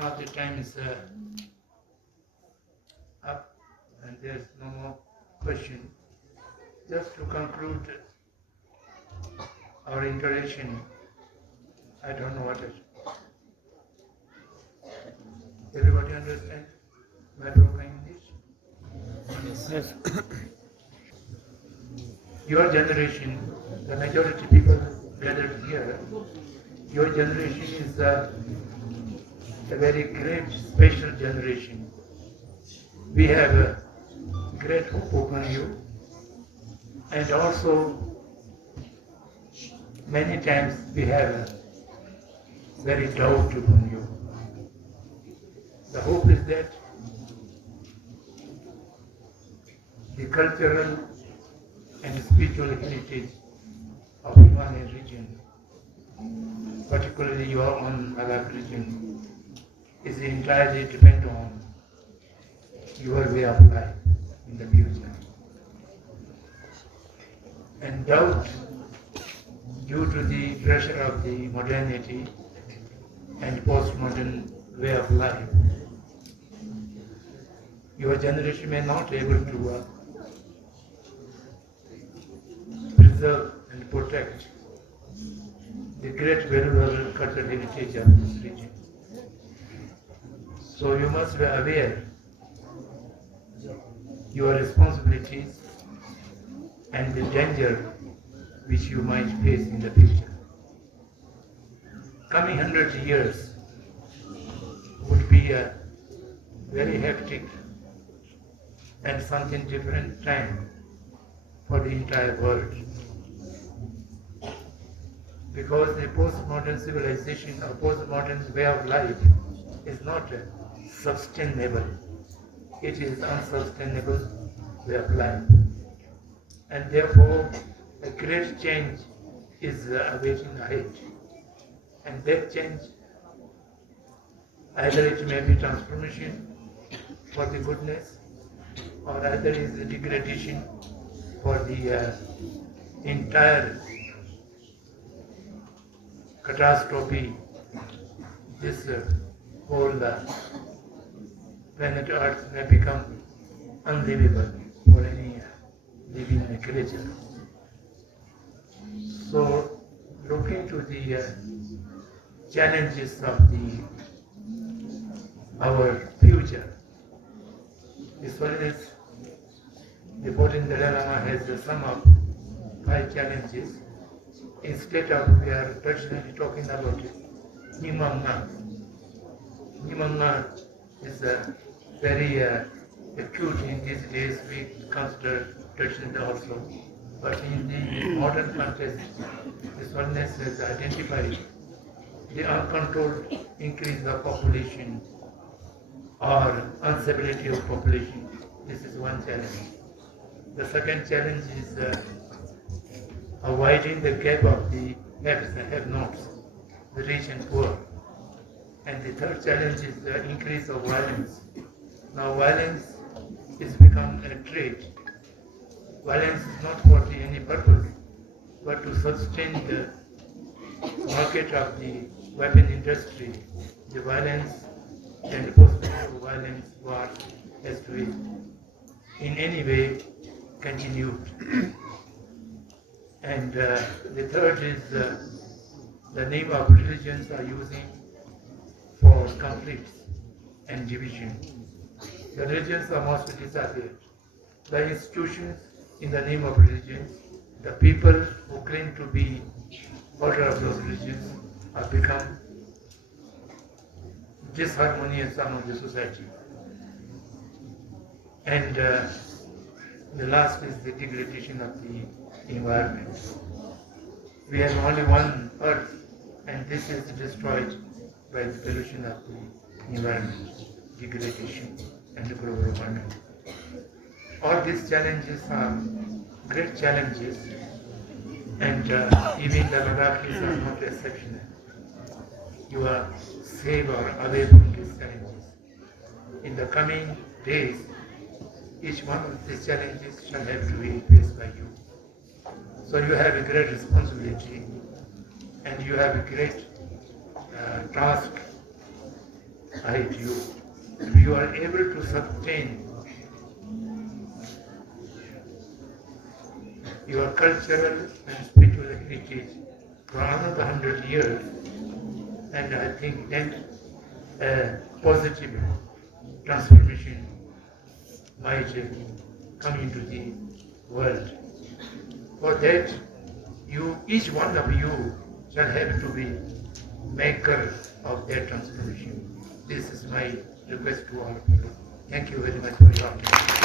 Now the time is up and there's no more question. Just to conclude our interaction, I don't know what it is. Everybody understand my broken English? Yes. Your generation, the majority people gathered here, your generation is a very great, special generation. We have a great hope upon you, and also many times we have a very doubt upon you. The hope is that the cultural and spiritual heritage of Himalayan region, particularly your own Ladakh region, is entirely dependent on your way of life in the future. And doubt, due to the pressure of the modernity and postmodern way of life, your generation may not be able to preserve and protect the great valuable cultural heritage of this region. So you must be aware your responsibilities and the danger which you might face in the future. Coming 100 years would be a very hectic and something different time for the entire world. Because the postmodern civilization or postmodern way of life is not sustainable. It is unsustainable way of life. And therefore, a great change is awaiting ahead. And that change, either it may be transformation for the goodness, or either is the degradation for the entire catastrophe. This whole planet Earth may become unlivable for any living creature. So, looking to the challenges of our future, this one is the 14th Dalai Lama has sum up 5 challenges. Instead of we are traditionally talking about Nimamna. Nimamna is very acute in these days. We consider traditionally also. But in the modern context, this oneness has identified the uncontrolled increase of population or instability of population. This is one challenge. The second challenge is avoiding the gap of the haves and have-nots, the rich and poor. And the third challenge is the increase of violence. Now violence is become a trait. Violence is not for any purpose, but to sustain the market of the weapon industry. The violence and the possibility of violence war has to be in any way continued. And the third is the name of religions are using for conflicts and division. The religions are mostly disappeared. The institutions in the name of religions, the people who claim to be order of those religions have become disharmonious among the society. And the last is the degradation of the environment. We have only one earth, and this is destroyed by the pollution of the environment, degradation, and the global warming. All these challenges are great challenges, and even the Ladakhis are not exceptional. You are safe or away from these challenges. In the coming days, each one of these challenges shall have to be faced by you. So you have a great responsibility, and you have a great task height if you are able to sustain your cultural and spiritual heritage for another 100 years, and I think then a positive transformation might come into the world. For that, each one of you shall have to be maker of that transformation. This is my request to all people. Thank you very much for your attention.